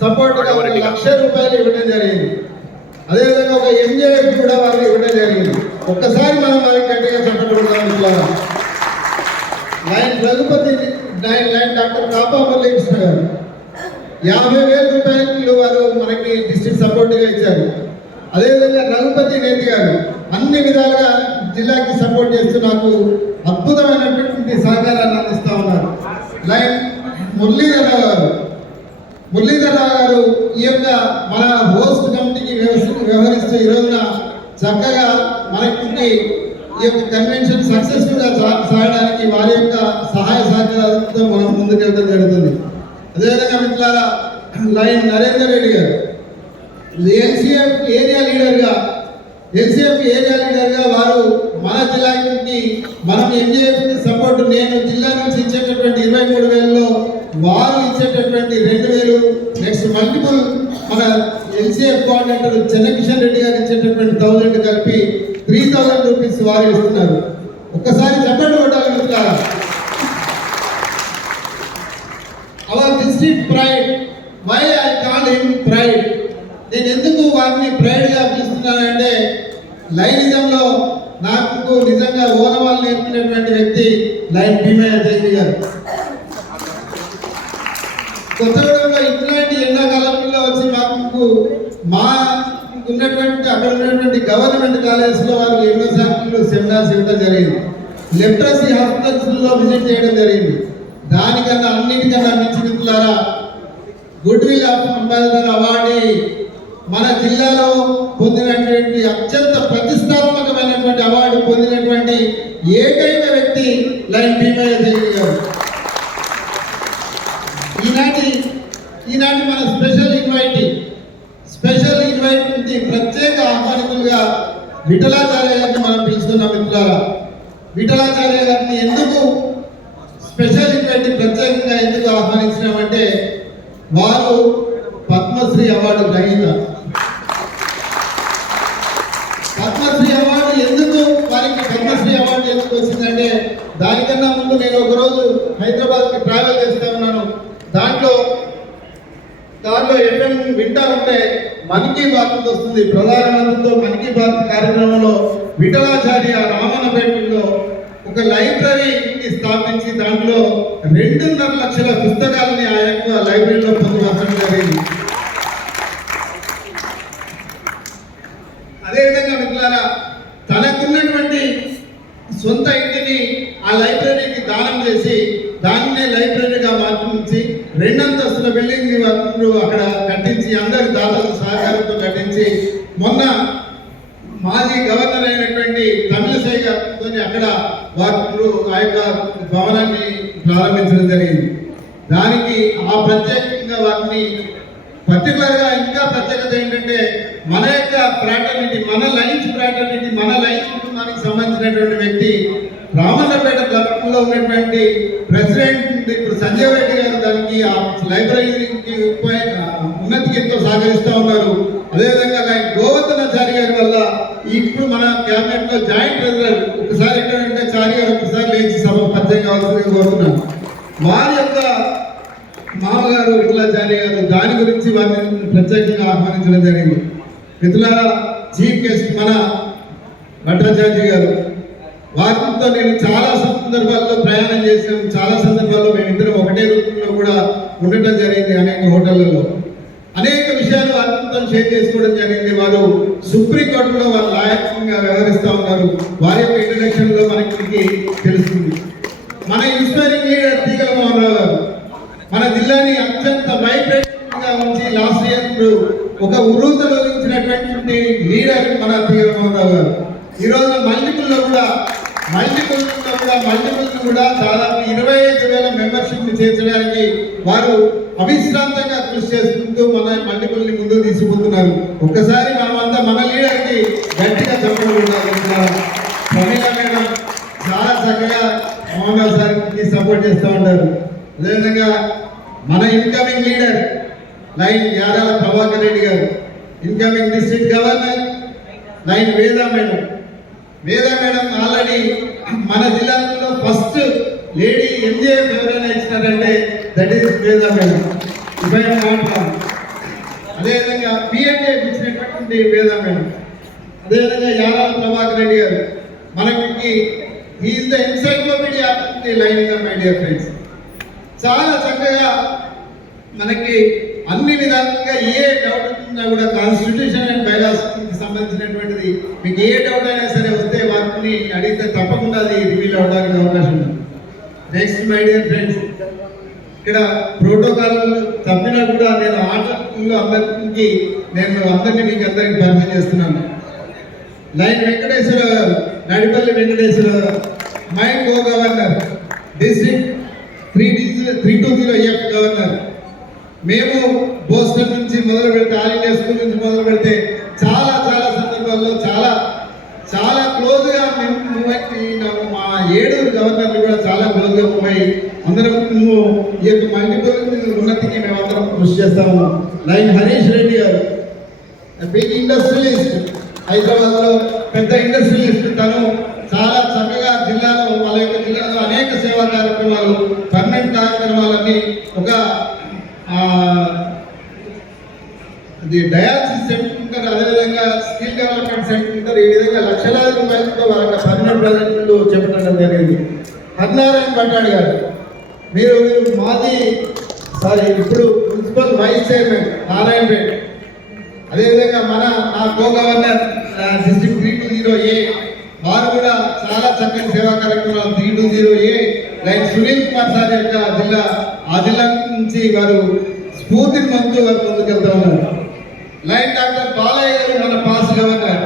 Support లక్ష రూపాయలు ఇవ్వడం జరిగింది. అదేవిధంగా ఒక ఎంజేఎఫ్ కూడా వారికి ఇవ్వడం జరిగింది. ఒక్కసారి మనం వారికి గట్టిగా మిత్రులారా lion Raghupati lion lion doctor Kapa Muralikrishna garu. యాభై వేల రూపాయలు వారు మనకి డిస్ట్రిక్ట్ సపోర్ట్గా ఇచ్చారు. అదేవిధంగా రఘుపతి నేతి గారు అన్ని విధాలుగా జిల్లాకి సపోర్ట్ చేస్తూ నాకు అద్భుతమైనటువంటి సహకారాన్ని అందిస్తా ఉన్నారు. లైన్ మురళీధరరావు గారు. మురళీధరరావు గారు ఈ యొక్క మన హోస్ట్ కమిటీకి వ్యవహరిస్తే ఈ రోజున చక్కగా మనకి ఈ యొక్క కన్వెన్షన్ సక్సెస్ఫుల్గా సాగడానికి వారి యొక్క సహాయ సహకారాలతో మనం ముందుకెళ్ళడం జరుగుతుంది. అదేవిధంగా మిత్రులారా lion Narender Reddy garu NCF area లీడర్గా ఎన్సీఎఫ్ ఏరియా లీడర్గా వారు మన జిల్లాకి మనం ఎంజీఎఫ్ సపోర్ట్ నేను జిల్లా నుంచి ఇచ్చేటటువంటి ఇరవై మూడు వేలలో వారు ఇచ్చేటటువంటి రెండు వేలు నెక్స్ట్ మల్టిపుల్ మన ఎన్సీఎఫ్ కోఆర్డినేటర్ చెన్నకిషన్ రెడ్డి గారు ఇచ్చేటటువంటి థౌజండ్ కలిపి త్రీ థౌజండ్ రూపీస్ వారు ఇస్తున్నారు. ఒక్కసారి చెప్పండి కొట్టాలి మిత్రులారా. Our district pride why I call him pride నేను ఎందుకు వారిని ప్రైడ్గా పిలుస్తున్నానంటే లైనిజంలో నాకు నిజంగా ఓనవాళ్ళు నేర్పినటువంటి వ్యక్తి లైన్ భీమయ్య జైని గారు. కొత్తగూడెంలో ఇట్లాంటి ఎండాకాలంలో వచ్చి మాకు మా ఉన్నటువంటి అక్కడ ఉన్నటువంటి గవర్నమెంట్ కాలేజెస్లో వాళ్ళు ఎన్నో సార్లు సెమినార్స్ ఇవ్వడం జరిగింది. లెప్రసీ హాస్పిటల్స్లో విజిట్ చేయడం జరిగింది. దానికన్నా అన్నిటికన్నా మించి మిత్రులారా good will of ambassador award మన జిల్లాలో పొందిన అత్యంత ప్రతిష్టాత్మకమైనటువంటి అవార్డు పొందినటువంటి ఏకైక వ్యక్తి లైన్ భీమయ్య దేవి గారు ఈనాటి ఈనాటి మన స్పెషల్ ఇన్వైట్ స్పెషల్ ఇన్వైట్ నుంచి ప్రత్యేక ఆహ్వానితులుగా విఠలాచార్య గారిని మనం పిలుస్తున్నాం మిత్రులారా విఠలాచార్య గారిని ఎందుకు స్పెషల్ ఇన్వైట్ ప్రత్యేకంగా ఎందుకు ఆహ్వానించినామంటే వారు పద్మశ్రీ అవార్డు గ్రహీత పద్మశ్రీ అవార్డు ఎందుకు వారికి పద్మశ్రీ అవార్డు ఎందుకు వచ్చిందంటే దానికన్నా ముందు నేను ఒక రోజు హైదరాబాద్కి ట్రావెల్ చేస్తా ఉన్నాను. దాంట్లో దాంట్లో ఎఫ్ఎం వింటా ఉంటే మన్ కీ బాత్ వస్తుంది. ప్రధానమంత్రితో మన్ కీ బాత్ కార్యక్రమంలో విఠలాచార్య రామన్నపేటలో ఒక లైబ్రరీని స్థాపించి దాంట్లో రెండున్నర లక్షల పుస్తకాలని ఆ యొక్క లైబ్రరీలో పొందుపరచడం జరిగింది. అదేవిధంగా మిత్రులారా తనకున్నటువంటి సొంత ఇంటి ఆ లైబ్రరీకి దానం చేసి దాన్నే లైబ్రరీగా మార్పించి రెండంతస్తుల బిల్డింగ్ వాళ్ళు అక్కడ కట్టించి అందరి దాతల సహకారంతో కట్టించి మొన్న మాజీ గవర్నర్ అయినటువంటి తమిళసై గారితో అక్కడ వారు ఆ యొక్క భవనాన్ని ప్రారంభించడం జరిగింది. దానికి ఆ ప్రత్యేకంగా వారిని పర్టికులర్గా ఇంకా ప్రత్యేకత ఏంటంటే మన యొక్క ఫ్రాటర్నిటీ మన లైన్స్ ఫ్రాటర్నిటీ మన లైన్స్ కుటుంబానికి సంబంధించినటువంటి వ్యక్తి రామన్నపేట క్లబ్లో ఉన్నటువంటి ప్రెసిడెంట్ ఇప్పుడు సంజయ్ రెడ్డి గారు దానికి ఆ లైబ్రరీకి ఉన్నతికి ఎంతో సహకరిస్తూ ఉన్నారు. అదేవిధంగా లైన్ గోవర్ధనాచారి గారి వల్ల ఇప్పుడు మన క్యాబినెట్లో జాయింట్ ట్రెజరర్ ఒకసారి ఎక్కడంటే చారి గారు ఒకసారి లేచి సభ పరిచయం కావాల్సింది కోరుతున్నాను. వారి యొక్క మామగారు విఠలాచార్య గారు దాని గురించి వారిని ప్రత్యేకంగా ఆహ్వానించడం జరిగింది. మిత్రులారా చీఫ్ గెస్ట్ మన భట్టాచార్య గారు వారితో నేను చాలా సందర్భాల్లో ప్రయాణం చేసాం చాలా సందర్భాల్లో మేమిద్దరం ఒకటే రూపంలో కూడా ఉండటం జరిగింది అనేక హోటళ్ళలో అనేక విషయాలు వారితో షేర్ చేసుకోవడం జరిగింది. వారు సుప్రీంకోర్టులో వారు లాయకంగా వ్యవహరిస్తూ ఉన్నారు. వారి యొక్క ఇంట్రడక్షన్లో మనకి తెలుస్తుంది. మన ఇన్స్పైరింగ్ లీడర్ తీగల మోహన్ రావు గారు మన జిల్లాని అత్యంత వైబ్రెంట్గా ఉంచి లాస్ట్ ఇయర్ ఒక ఉరుతలో ఇచ్చినటువంటి లీడర్ మన తీగల మోహన్ రావు గారు. ఈ రోజు మల్టిపుల్లో కూడా మల్టిపుల్ కూడా మల్టిపుల్ కూడా దాదాపు ఇరవై ఐదు వేల మెంబర్షిప్ చేర్చడానికి వారు అవిశ్రాంతంగా కృషి చేసుకుంటూ మన మల్టిపుల్ ముందుకు తీసుకుపోతున్నారు. ఒక్కసారి మనమంతా మన లీడర్కి గట్టిగా చెప్పడం ఉండాలి మేడం చాలా చక్కగా మోహన్ రావు సార్కి సపోర్ట్ చేస్తూ ఉంటారు. అదేవిధంగా మన incoming leader lion Yarala Prabhakar Reddy garu incoming district governor lion Veda madam. Veda madam already మన జిల్లాలో ఫస్ట్ లేడీ ఎంజేఎఫ్ ఎవరైనా ఇచ్చినారంటే that is Veda madam. If I అదేవిధంగా బిఎడ్ ఇచ్చినటువంటి వేద మేడం. అదేవిధంగా యారాల ప్రభాకర్ రెడ్డి గారు. మనకి is the encyclopedia lion in my dear friends చాలా చక్కగా మనకి అన్ని విధాలుగా ఏ డౌట్ ఉన్నా కూడా కాన్స్టిట్యూషన్ అండ్ బైలాస్ సంబంధించినటువంటిది మీకు ఏ డౌట్ అయినా సరే వస్తే వాటిని అడిగితే తప్పకుండా అది రివీల్ అవడానికి అవకాశం ఉంది. నెక్స్ట్ మై డియర్ ఫ్రెండ్స్ ఇక్కడ ప్రోటోకాల్ తప్పినా కూడా నేను ఆటలు అందరికి నేను అందరినీ మీకు అందరికి పరిచయం చేస్తున్నాను. Lion Venkateswara Nadipalli Venkateswara my co governor district three three two zero F governor. మేము బోస్టన్ నుంచి మొదలు పెడితే ఆల్ ఇండియా స్కూల్ నుంచి మొదలు పెడితే చాలా చాలా సందర్భాల్లో చాలా చాలా క్లోజ్గా మేము మా ఏడుగురు గవర్నర్లు కూడా చాలా క్లోజ్గా మూవ్ అందరం మేము ఈ యొక్క మల్టిపుల్ ఉన్నతికి మేము అందరం కృషి చేస్తాము. లైన్ హరీష్ రెడ్డి గారు బిగ్ ఇండస్ట్రియలిస్ట్ హైదరాబాద్లో పెద్ద ఇండస్ట్రియలిస్ట్ తను చాలా చక్కగా జిల్లాలో వాళ్ళ యొక్క జిల్లాలో అనేక సేవా కార్యక్రమాలు పర్మనెంట్ కార్యక్రమాలన్నీ ఒక ఆ, అది డయాలసిస్ సెంటర్ ఉంటారు అదేవిధంగా స్కిల్ డెవలప్మెంట్ సెంటర్ ఉంటారు ఈ విధంగా లక్షలాది రూపాయలతో వాళ్ళ పర్మనెంట్ ప్రజెంట్లు చెప్పడం జరిగింది. హరినారాయణ భట్టాడు గారు మీరు మీరు మాది సారీ ఇప్పుడు principal vice chairman Narayana Reddy. అదేవిధంగా మన నా co governor district three two zero A వారు కూడా చాలా చక్కని సేవా కార్యక్రమాలు three two zero A like Sunil Kumar sir యొక్క జిల్లా ఆ జిల్లా నుంచి వారు స్ఫూర్తిని పొందుతూ వారు ముందుకెళ్తా ఉన్నారు. లైన్ డాక్టర్ బాలయ్య గారు మన past governor.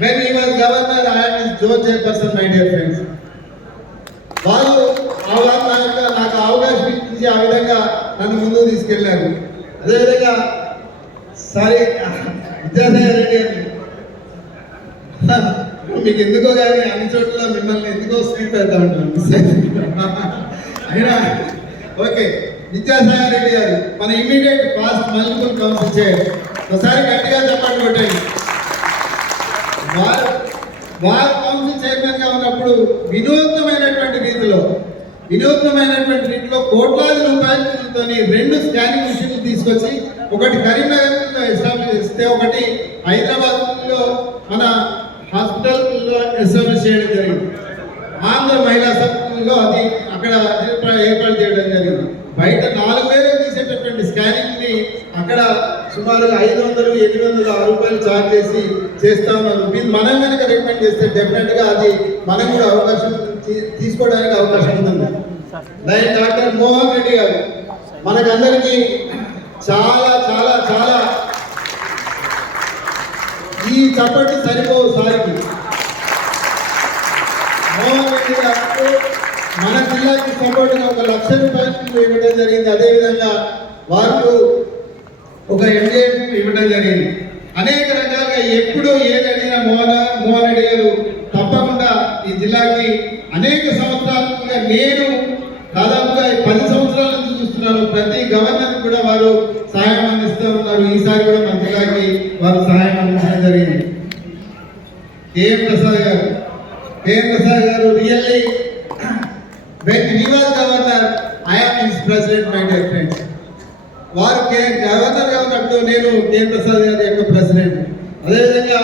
When he was governor ఆయన is zone chairperson my dear friends వాళ్ళు అవగాహన నాకు అవకాశం ఇచ్చి ఆ విధంగా నన్ను ముందుకు తీసుకెళ్ళారు అదేవిధంగా సరే విద్యాసాగర్ రెడ్డి గారు మీకు ఎందుకో కానీ అన్ని చోట్ల మిమ్మల్ని ఎందుకో స్వీట్ పెడతా ఉంటాను అయినా ఓకే విద్యాసాగర్ రెడ్డి గారు మన immediate past multiple council chair ఒకసారి గట్టిగా చెప్పండి కొట్టండి వారు వారు కౌన్సిల్ చైర్మన్గా ఉన్నప్పుడు వినూత్నమైనటువంటి రీతిలో వినూత్నమైనటువంటి రీతిలో కోట్లాది రూపాయలతో రెండు స్కానింగ్ మిషన్లు తీసుకొచ్చి ఒకటి కరీంనగర్లో ఎస్టాబ్లిష్ చేస్తే ఒకటి హైదరాబాద్లో మన హాస్పిటల్లో ఎస్టాబ్లిష్ చేయడం జరిగింది. ఆంధ్ర మహిళా సంఘంలో అది అక్కడ ఏర్పాటు చేయడం జరిగింది. బయట నాలుగు వేలు తీసేటటువంటి స్కానింగ్ని అక్కడ సుమారు ఐదు వందలు ఎనిమిది వందలు ఆరు రూపాయలు చార్జ్ చేసి చేస్తా ఉన్నారు మీరు మనం కనుక రికమెండ్ చేస్తే డెఫినెట్గా అది మనం కూడా అవకాశం తీ- తీసుకోవడానికి అవకాశం ఉందండి. దాని డాక్టర్ మోహన్ రెడ్డి గారు మనకందరికీ చాలా చాలా చాలా ఈ చప్పటి సరిపోవు సారికి. మోహన్ రెడ్డి గారు మన జిల్లాకి సపోర్ట్గా ఒక లక్ష రూపాయలు ఇవ్వడం జరిగింది. అదేవిధంగా వారు ఒక ఎండిఎం ఇవ్వడం జరిగింది. అనేక రకాలుగా ఎప్పుడు ఏదైనా అడిగినా మోహన్ మోహన్ రెడ్డి గారు తప్పకుండా ఈ జిల్లాకి అనేక సంవత్సరాలుగా నేను దాదాపుగా పది సంవత్సరాల నుంచి చూస్తున్నాను. ప్రతి గవర్నర్ కూడా వారు సహాయం అందిస్తూ ఉన్నారు. ఈసారి కూడా మన జిల్లాకి వారు సహాయం అందించడం జరిగింది. KM Prasad garu KM Prasad garu really when he was governor I'm his president my dear friends వారు కే గవర్నర్గా ఉన్నప్పుడు నేను కేఎం ప్రసాద్ గారి యొక్క ప్రెసిడెంట్ అదేవిధంగా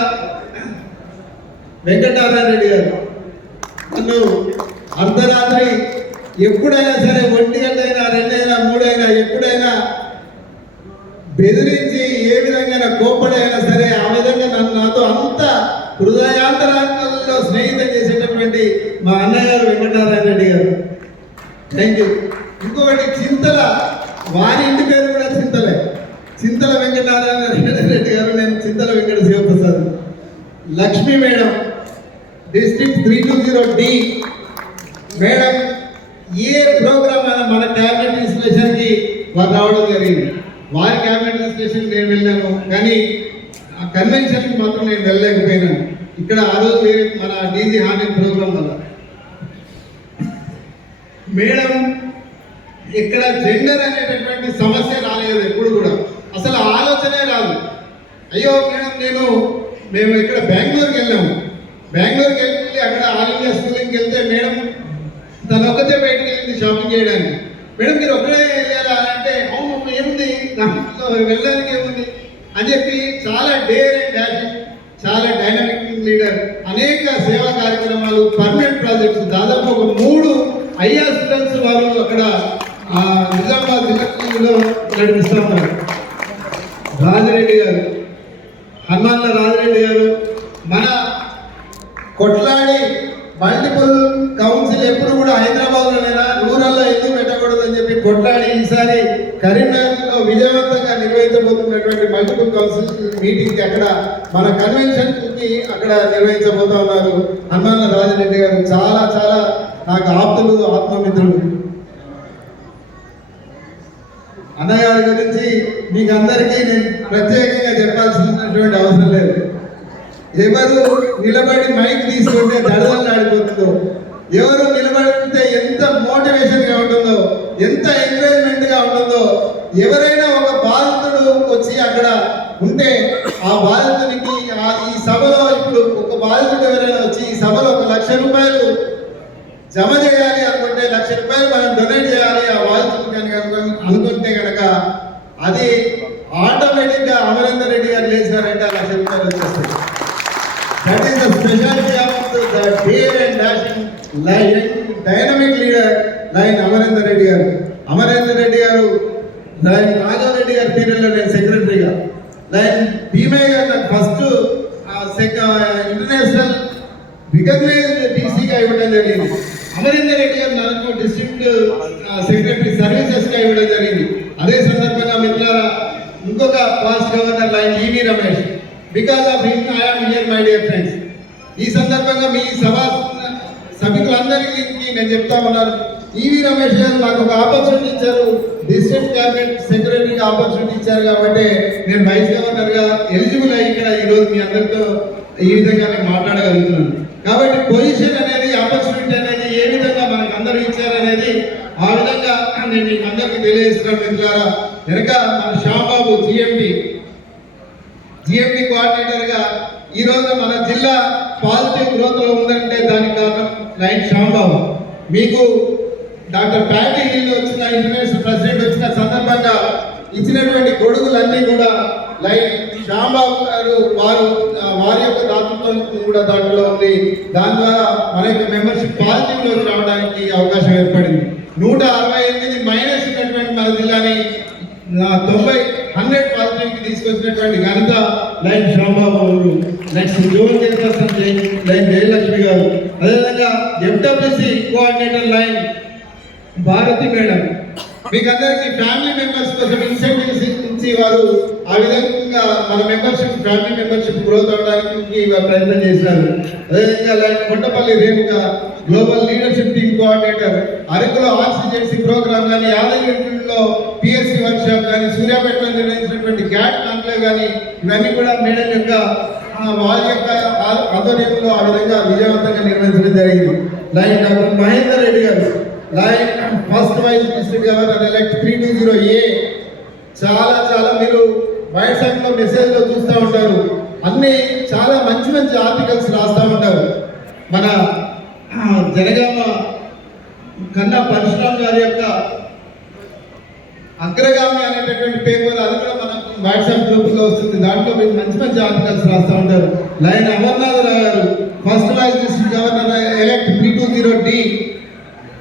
వెంకటనారాయణ రెడ్డి గారు నన్ను అర్ధరాత్రి ఎప్పుడైనా సరే ఒంటి గంట అయినా రెండైనా మూడైనా ఎప్పుడైనా బెదిరించి ఏ విధంగా కోపడైనా సరే ఆ విధంగా నన్ను నాతో అంత హృదయాంతరాలలో స్నేహితం చేసేటటువంటి మా అన్నయ్య గారు వెంకటనారాయణ రెడ్డి గారు. థ్యాంక్ యూ ఇంకొకటి చింతల వారి ఇంటి పేరు కూడా చింతలే. చింతల వెంకటనారాయణ రెడ్డి గారు నేను Chintala Venkata Sivaprasad. Lakshmi madam district three two zero D. Madam ఏ ప్రోగ్రామ్ అయినా మన క్యాబినెట్ ఇన్స్టలేషన్కి వారు రావడం జరిగింది. వారి క్యాబినెట్ ఇన్స్టలేషన్ నేను వెళ్ళాను. కానీ ఆ కన్వెన్షన్కి మాత్రం నేను వెళ్ళలేకపోయినాను. ఇక్కడ ఆ రోజు మన డీజీ హామీ ప్రోగ్రామ్ వల్ల. మేడం ఇక్కడ జెండర్ అనేటటువంటి సమస్య రాలేదు ఎప్పుడు కూడా. అసలు ఆలోచనే రాదు. అయ్యో మేడం నేను మేము ఇక్కడ బెంగళూరుకి వెళ్ళాము. బెంగళూరుకి వెళ్ళి అక్కడ ఆల్ ఇండియా స్కూలింగ్కి వెళ్తే మేడం తను ఒక్కతే బయటకు వెళ్ళింది షాపింగ్ చేయడానికి. మేడం మీరు ఒక్కడే వెళ్ళారా అంటే అవును ఏముంది? దాంట్లో వెళ్ళడానికి ఏముంది? అని చెప్పి చాలా డేర్ అండ్ డాషింగ్ చాలా డైనమిక్ లీడర్ అనేక సేవా కార్యక్రమాలు పర్మనెంట్ ప్రాజెక్ట్స్ దాదాపు ఒక మూడు ఐ హాస్పిటల్స్ వారు అక్కడ నిజామాబాద్ జిల్లాలో నడిపిస్తూ ఉన్నారు. రాజిరెడ్డి గారు హనుమాన్ల రాజిరెడ్డి గారు మన కొట్లాడి మల్టిపుల్ కౌన్సిల్ ఎప్పుడు కూడా హైదరాబాద్లోనైనా? ఊరల్లో ఎందుకు పెట్టకూడదు అని చెప్పి కొట్లాడి ఈసారి కరీంనగర్లో విజయవంతంగా నిర్వహించబోతున్నటువంటి మల్టిపుల్ కౌన్సిల్ మీటింగ్కి అక్కడ మన కన్వెన్షన్కి అక్కడ నిర్వహించబోతా ఉన్నారు హనుమాన్ల రాజరెడ్డి గారు. చాలా చాలా నాకు ఆప్తులు ఆత్మమిత్రులు. అన్నగారి గురించి మీకు అందరికీ నేను ప్రత్యేకంగా చెప్పాల్సినటువంటి అవసరం లేదు. ఎవరు నిలబడి మైక్ తీసుకుంటే దడదలు ఆడిపోతుందో ఎవరు నిలబడి ఎంత మోటివేషన్గా ఉంటుందో ఎంత ఎంకరేజ్మెంట్గా ఉంటుందో ఎవరైనా ఒక బాధితుడు వచ్చి అక్కడ ఉంటే ఆ బాధితునికి ఈ సభలో ఇప్పుడు ఒక బాధితుడు ఎవరైనా వచ్చి ఈ సభలో ఒక లక్ష రూపాయలు జమ చేయాలి అనుకుంటే లక్ష రూపాయలు మనం డొనేట్ చేయాలి ఆ బాధితులు కనుక అనుకు- అనుకుంటే కనుక అది ఆటోమేటిక్గా అమరేందర్ రెడ్డి గారు లేచారంటే ఆ లక్ష రూపాయలు వచ్చేస్తాయి that is the speciality of the dare and dashing lion dynamic leader lion Amarender Reddy garu Amarender Reddy గారు లైన్ రాఘవరెడ్డి గారి పీరియడ్లో నేను సెక్రటరీగా దెన్ భీమయ్య గారు నాకు ఫస్ట్ ఇంటర్నేషనల్ రికగ్నైజ్ డీసీగా ఇవ్వడం జరిగింది అమరేందర్ రెడ్డి గారు నాకు డిస్ట్రిక్ట్ సెక్రటరీ సర్వీసెస్గా ఇవ్వడం జరిగింది అదే సందర్భంగా మిత్రులారా ఇంకొక past governor lion EV Ramesh because of him I'm here my dear friends ఈ సందర్భంగా మీ సభా సభికులందరికీ నేను చెప్తా ఉన్నాను. ఈవి రమేష్ గారు నాకు ఒక ఆపర్చునిటీ ఇచ్చారు. డిస్ట్రిక్ట్ క్యాబినెట్ సెక్రటరీ ఆపర్చునిటీ ఇచ్చారు కాబట్టి నేను వైస్ గవర్నర్గా ఎలిజిబుల్ అయ్యి ఇక్కడ ఈ రోజు మీ అందరితో ఈ విధంగా నేను మాట్లాడగలుగుతున్నాను. కాబట్టి పొజిషన్ అనేది ఆపర్చునిటీ అనేది ఏ విధంగా మనకు అందరూ ఇచ్చారనేది ఆ విధంగా నేను మీకు అందరికీ తెలియజేస్తున్నాను మిత్రులారా. వెనక మన శ్యాంబాబు జిఎండి జిఎండి కోఆర్డినేటర్గా ఈ రోజు మన జిల్లా పాజిటివ్ గ్రోత్లో ఉందంటే దానికి కారణం లైన్ శ్యాంబాబు మీకు డాక్టర్ ప్యాటీ హిల్ వచ్చిన ఇంటర్నేషనల్ ప్రెసిడెంట్ వచ్చిన సందర్భంగా ఇచ్చినటువంటి గొడుగులన్నీ కూడా లైన్ శ్యాంబాబు గారు వారు వారి యొక్క దాతృత్వం కూడా దాంట్లో ఉంది. దాని ద్వారా మన యొక్క మెంబర్షిప్ పాజిటివ్లోకి రావడానికి అవకాశం ఏర్పడింది. నూట అరవై ఎనిమిది మైనస్ ఉన్నటువంటి మన జిల్లాని తొంభై హండ్రెడ్ పాజిటివ్కి తీసుకొచ్చినటువంటి ఘనత lion Shyambabu garu next zone chairperson జై- లైన్ జయలక్ష్మి గారు. అదేవిధంగా MWC coordinator lion Bharati madam మీకు అందరికి ఫ్యామిలీ మెంబర్స్ కోసం ఇన్సెంటివ్స్ ఇచ్చి వారు ఆ విధంగా మన మెంబర్షిప్ ఫ్యామిలీ మెంబర్షిప్ గ్రోత్ అవడానికి ప్రయత్నం చేశారు. అదేవిధంగా lion Kondapalli Renuga global leadership team coordinator అరకులో ఆర్సిజెన్సీ ప్రోగ్రామ్ కానీ యాదగిరిలో పిఎస్సి వర్క్షాప్ కానీ సూర్యాపేటలో నిర్వహించినటువంటి గ్యాట్ కాంక్లేవ్ కానీ ఇవన్నీ కూడా మేడం యొక్క వారి యొక్క ఆధ్వర్యంలో ఆ విధంగా విజయవంతంగా నిర్వహించడం జరిగింది. Line doctor Mahender Reddy garu lion first vice district governor elect three two zero A చాలా చాలా మీరు వాట్సాప్ మెసేజ్లో మెసేజ్లో చూస్తూ ఉంటారు. అన్ని చాలా మంచి మంచి ఆర్టికల్స్ రాస్తూ ఉంటారు. మన జనగామ కన్నా పరశురామ్ గారి యొక్క అగ్రగామి అనేటటువంటి పేపర్ అది కూడా మనకు వాట్సాప్ గ్రూప్లో వస్తుంది. దాంట్లో మీరు మంచి మంచి ఆర్టికల్స్ రాస్తూ ఉంటారు. Lion Amarnath Rao garu first vice district governor elect three two zero D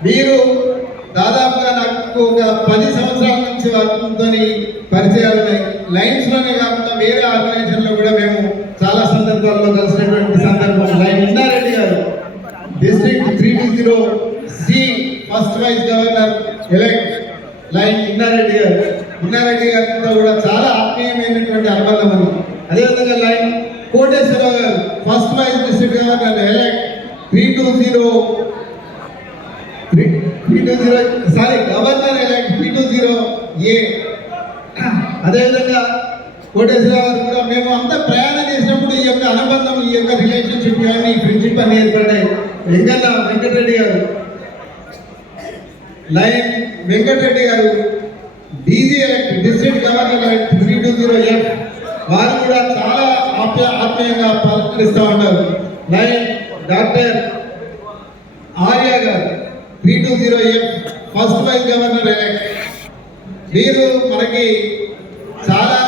మీరు దాదాపుగా నాకు ఒక పది సంవత్సరాల నుంచి వారితో పరిచయాలు ఉన్నాయి. లైన్స్లోనే కాకుండా వేరే ఆర్గనైజేషన్లో కూడా మేము చాలా సందర్భాల్లో కలిసినటువంటి సందర్భం lion Indareddy garu district three two zero C first vice governor elect lion Indareddy garu. Indareddy గారితో కూడా చాలా ఆత్మీయమైనటువంటి అనుబంధం ఉంది. అదేవిధంగా lion Koteswararao garu first vice district governor elect three two zero zero sorry governor elect three two zero A అదేవిధంగా కోటేశ్వరరావు గారు కూడా మేము అంతా ప్రయాణం చేసినప్పుడు ఈ యొక్క అనుబంధం ఈ యొక్క రిలేషన్షిప్ కానీ ఫ్రెండ్షిప్ అని ఏర్పడ్డాయి. Venkanna Venkatareddy garu. Lion Venkatareddy garu. DG elect district governor elect three two zero F వారు కూడా చాలా ఆప్య ఆత్మీయంగా పలకరిస్తూ ఉంటారు lion doctor Arya garu. Three two zero F first vice governor elect వీరు మనకి చాలా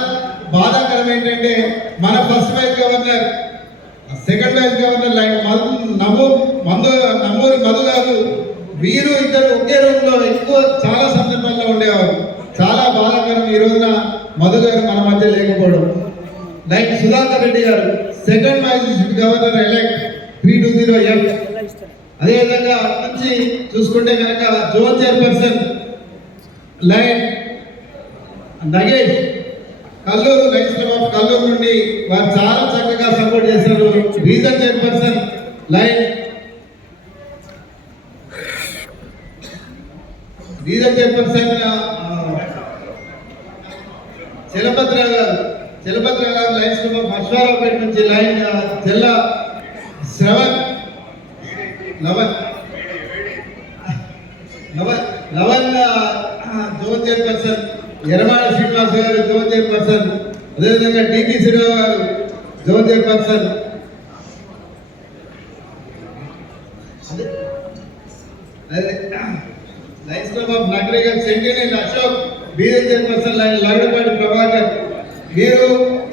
బాధాకరం ఏంటంటే మన first vice governor second vice governor like నమో మందు నమ్మూరి మధు గారు వీరు ఇద్దరు ఒకే రూమ్లో ఎక్కువ చాలా సందర్భాల్లో ఉండేవారు. చాలా బాధాకరం ఈ రోజున మధు గారు మన మధ్య లేకపోవడం. Like Sudhakar Reddy garu second vice governor elect three two zero F అదేవిధంగా నుంచి చూసుకుంటే కనుక zone chairperson lion Nagesh Kalluru lions of Kalluru నుండి వారు చాలా చక్కగా సపోర్ట్ చేశారు. Region chairperson lion. Region chairperson Chalabhadra garu Chalabhadra garu lines club Aswaraopeta నుంచి లైన్ ఆ, తెల్ల శ్రవణ్ లవన్ లవన్ zone chairperson Eramada Srinivas garu zone chairperson అదేవిధంగా TP Srirao garu zone chairperson. అదే అదే lions club of Nagaregal centennial Ashok BJP chairperson lion Lagadapati Prabhakar. మీరు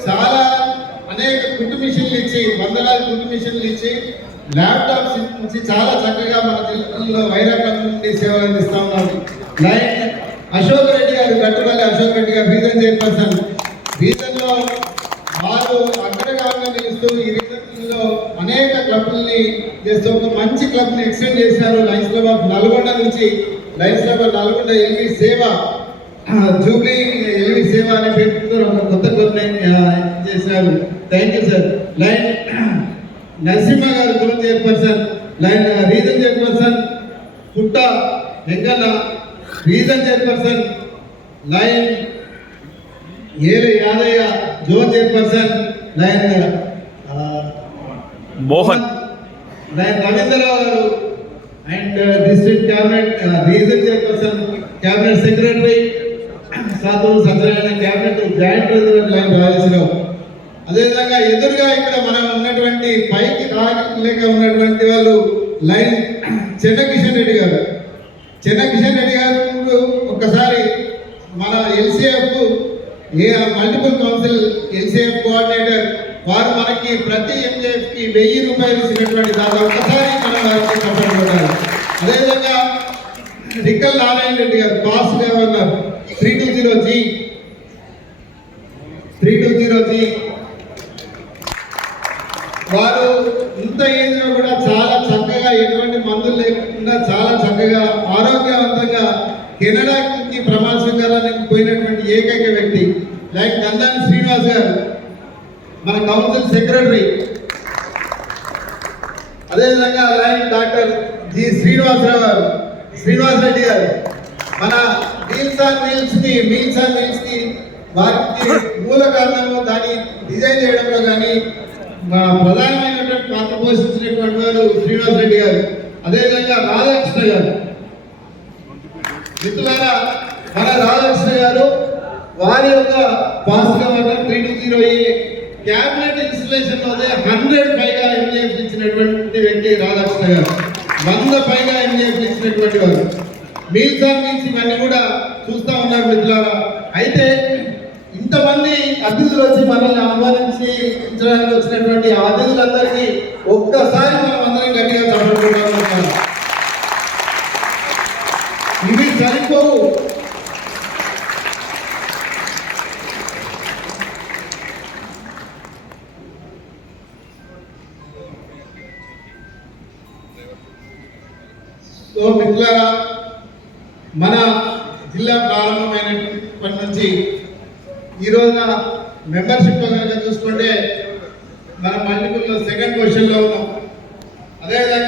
చాలా అనేక కుటుంబ మిషన్లు ఇచ్చి వందలాది కుటుంబ మిషన్లు ఇచ్చి ల్యాప్టాప్స్ నుంచి చాలా చక్కగా మన జిల్లాలో వైరాగ్యం నుండి సేవలు అందిస్తా ఉన్నాము లైన్ అశోక్ రెడ్డి గారు గట్టుపల్లి అశోక్ రెడ్డి గారు బీజన్ చైర్పర్సన్. బీజన్లో వారు అగ్రగామిగా నిలుస్తూ ఈ రీజన్లో అనేక క్లబ్లని చేస్తూ ఒక మంచి క్లబ్ని ఎక్స్టెండ్ చేశారు లైన్స్ క్లబ్ ఆఫ్ నల్గొండ నుంచి. Lions club of Nalgonda LV Seva. Jubilee LV Seva అనే పేరుతో కొత్త క్లబ్ చేశారు. Thank you sir lion Narasimha garu zone chairperson lion region chairperson Putta Venkanna region chairperson lion Elu Yadayya zone chairperson lion Mohan. Lion Ravindrarao garu and district cabinet region chairperson cabinet secretary Sadhuvu Satyanarayana cabinet joint president lion Rajeswararao. అదేవిధంగా ఎదురుగా ఇక్కడ మనం ఉన్నటువంటి పైకి రాలేక ఉన్నటువంటి వాళ్ళు line చెన్నకిషన్ Reddy గారు. చెన్నకిషన్ రెడ్డి గారు ఒక్కసారి మన LCF A multiple council LCF coordinator వారు మనకి ప్రతి ఎంజేఎఫ్కి వెయ్యి రూపాయలు ఇచ్చినటువంటి దాదా ఒక్కసారి మనం వారికి సపోర్ట్ అదేవిధంగా Rikkal Narayana Reddy garu past governor three two zero G three two zero G వారు ఇంత ఏజ్లో కూడా చాలా చక్కగా ఎటువంటి మందులు లేకుండా చాలా చక్కగా ఆరోగ్యవంతంగా కెనడాకి ప్రమాణ స్వీకారానికి పోయినటువంటి ఏకైక వ్యక్తి లైక్ కందాని శ్రీనివాస్ గారు మన కౌన్సిల్ సెక్రటరీ. అదేవిధంగా lion doctor G Srinivasarao garu Srinivas Reddy garu. మన మీల్స్ అండ్ మీల్స్కి మీల్స్ అండ్ మీల్స్ వారికి మూల కారణము దాన్ని డిజైన్ చేయడంలో కానీ మా ప్రధానమైనటువంటి పాత్ర పోషించినటువంటి వారు శ్రీనివాస్ రెడ్డి గారు అదేవిధంగా రాధాకృష్ణ గారు. మిత్రులారా మన రాధాకృష్ణ గారు వారి యొక్క పాస్గా governor three two zero cabinet installation అదే హండ్రెడ్ పైగా ఎంజీఎఫ్ ఇచ్చినటువంటి వ్యక్తి రాధాకృష్ణ గారు. వంద పైగా ఎంజీఎఫ్ ఇచ్చినటువంటి వారు. మీల్స్ ఆన్ మీల్స్ ఇవన్నీ కూడా చూస్తా ఉన్నారు మిత్రులారా. అయితే ఇంతమంది అతిథులు వచ్చి మనల్ని ఆహ్వానించడానికి వచ్చినటువంటి అతిథులందరికీ ఒక్కసారి మనం అందరం గట్టిగా చదువుకుంటాం ఇవి సరిపోవు. సో మిత్రులారా మన జిల్లా ప్రారంభమైనప్పటి నుంచి ఈ రోజున మెంబర్షిప్ కనుక చూసుకుంటే మనం మల్టిపుల్ సెకండ్ పొజిషన్లో ఉన్నాం. అదేవిధంగా